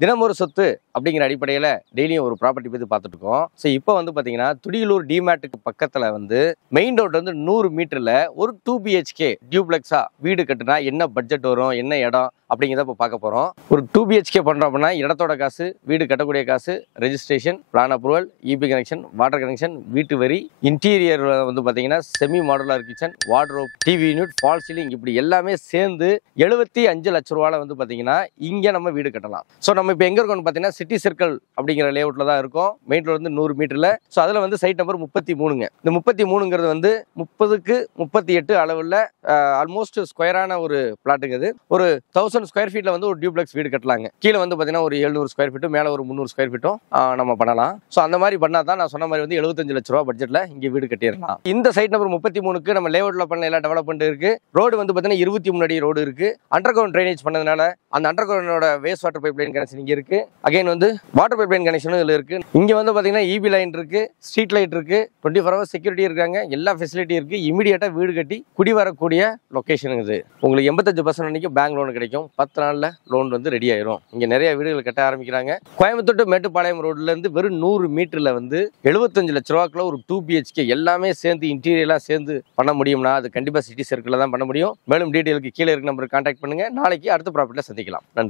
தினம் ஒரு சொத்து அப்படிங்கிற அடிப்படையில் டெய்லியும் ஒரு ப்ராப்பர்ட்டி பற்றி பார்த்துட்டு இருக்கோம். ஸோ இப்போ வந்து பார்த்தீங்கன்னா துடியலூர் டிமேட்டுக்கு பக்கத்தில் வந்து மெயின் ரோட் வந்து 100 மீட்டரில் ஒரு 2 பிஹெச்கே டியூப்ளெக்ஸாக வீடு கட்டுனா என்ன பட்ஜெட் வரும், என்ன இடம் அப்படிங்கிறத இப்போ பார்க்க போகிறோம். ஒரு 2 பிஹெச்கே பண்ணுறோம் அப்படின்னா இடத்தோட காசு, வீடு கட்டக்கூடிய காசு, registration, plan approval, EB connection, water connection, வீட்டு வரி, இன்டீரியர் வந்து பார்த்தீங்கன்னா semi modular kitchen, wardrobe, TV unit, fall ceiling இப்படி எல்லாமே சேர்ந்து 75 லட்ச ரூபாயில் வந்து பார்த்தீங்கன்னா இங்கே நம்ம வீடு கட்டலாம். ஸோ நம்ம இப்போ எங்கே இருக்கோம்னு பார்த்தீங்கன்னா சிட்டி சர்க்கிள் அப்படிங்கிற லேஅவுட்டில் தான் இருக்கும். மெயின் ரோடு வந்து 100 மீட்டரில். ஸோ அதில் வந்து சைட் நம்பர் 33ங்க. இந்த 33ங்கிறது வந்து 30க்கு 38 அளவில் ஆல்மோஸ்ட் ஸ்கொயரான ஒரு பிளாட்டுங்க. இது ஒரு 1000 ஸ்கொயர் ஃபீட்டில் வந்து ஒரு டியூப்ளெக்ஸ் வீடு கட்டலாங்க. கீழே வந்து பார்த்தீங்கன்னா ஒரு 700 ஸ்கொயர் ஃபீட்டும் மேலே ஒரு 300 ஸ்கொயர் ஃபீட்டும் நம்ம பண்ணலாம். ஸோ அந்த மாதிரி பண்ணால் தான் நான் சொன்ன மாதிரி வந்து 75 லட்ச ரூபா பட்ஜெட்டில் இங்கே வீடு கட்டிடலாம். இந்த சைட் நம்பர் 33க்கு நம்ம லேஅவுட்டில் பண்ண எல்லா டெவலப்மெண்ட் இருக்குது. ரோடு வந்து பார்த்தீங்கன்னா 23 அடி ரோடு இருக்குது. அண்டர் கிரவுண்ட் ட்ரைனேஜ் பண்ணதுனால அந்த அண்டர் கிரவுண்டோட waste water pipeline connection இங்கே இருக்குது. அகைன் வந்து வாட்டர் பைப் லைன் கனெக்ஷனும் இதில் இருக்குது. இங்கே வந்து பார்த்தீங்கன்னா இபி லைன் இருக்குது, ஸ்ட்ரீட் லைட் இருக்குது, 24 ஹவர்ஸ் செக்யூரிட்டி இருக்காங்க, எல்லா ஃபெசிலிட்டி இருக்குது. இமீடியட்டாக வீடு கட்டி குடி வரக்கூடிய லொக்கேஷன் இது. உங்களுக்கு 85% அன்றைக்கி பேங்க் லோன் கிடைக்கும். 10 நாளில் லோன் வந்து ரெடி ஆயிரும். இங்கே நிறைய வீடுகள் கட்ட ஆரம்பிக்கிறாங்க. கோயம்புத்தூர் டு மேட்டுப்பாளையம் ரோட்லேருந்து வெறும் 100 மீட்டரில் வந்து 75 லட்ச ரூபாய்க்குள்ள ஒரு 2 பிஹெச்கே எல்லாமே சேர்ந்து இன்டீரியர்லாம் சேர்ந்து பண்ண முடியும்னா அது கண்டிப்பாக சிட்டி சர்க்கிளில் தான் பண்ண முடியும். மேலும் டீட்டெயிலுக்கு கீழே இருக்க நம்பருக்கு கான்டாக்ட் பண்ணுங்கள். நாளைக்கு அடுத்த ப்ராப்பர்ட்டியில் சந்திக்கலாம். நன்றி.